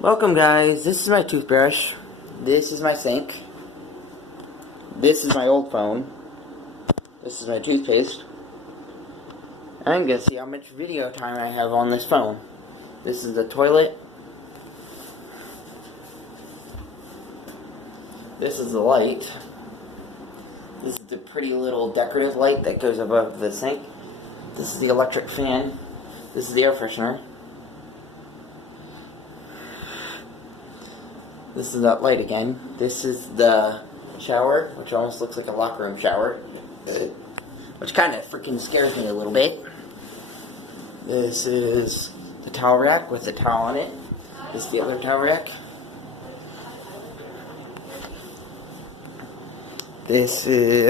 Welcome guys, this is my toothbrush, this is my sink, this is my old phone, this is my toothpaste, and I'm going to see how much video time I have on this phone. This is the toilet, this is the light, this is the pretty little decorative light that goes above the sink, this is the electric fan, this is the air freshener. This is that light again. This is the shower, which almost looks like a locker room shower, which kind of freaking scares me a little bit. This is the towel rack with the towel on it. This is the other towel rack. This is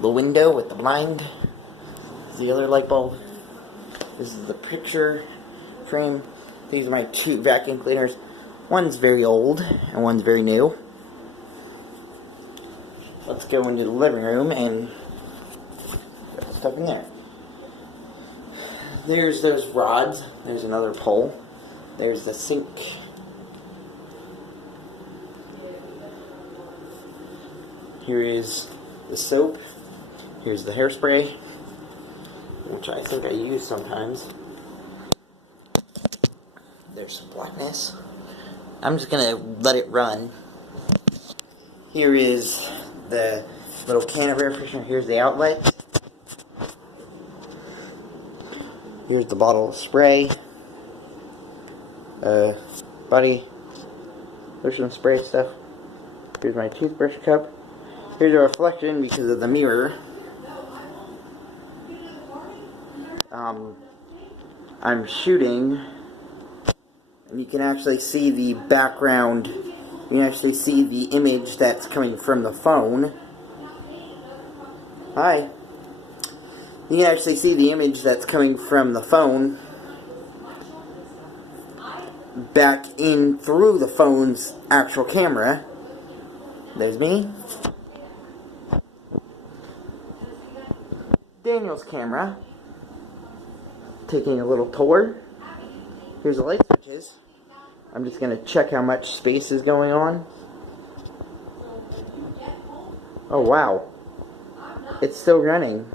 the window with the blind. This is the other light bulb. This is the picture frame. These are my two vacuum cleaners. One's very old and one's very new. Let's go into the living room and put the stuff in there. There's those rods. There's another pole. There's the sink. Here is the soap. Here's the hairspray, which I think I use sometimes. There's some blackness. I'm just gonna let it run. Here is the little can of air freshener. Here's the outlet. Here's the bottle of spray. Body lotion spray stuff. Here's my toothbrush cup. Here's a reflection because of the mirror. I'm shooting. And you can actually see the background, you can actually see the image that's coming from the phone. Hi. You can actually see the image that's coming from the phone back in through the phone's actual camera. There's me. Daniel's camera. Taking a little tour. Here's the light switches. I'm just going to check how much space is going on. Oh wow. It's still running.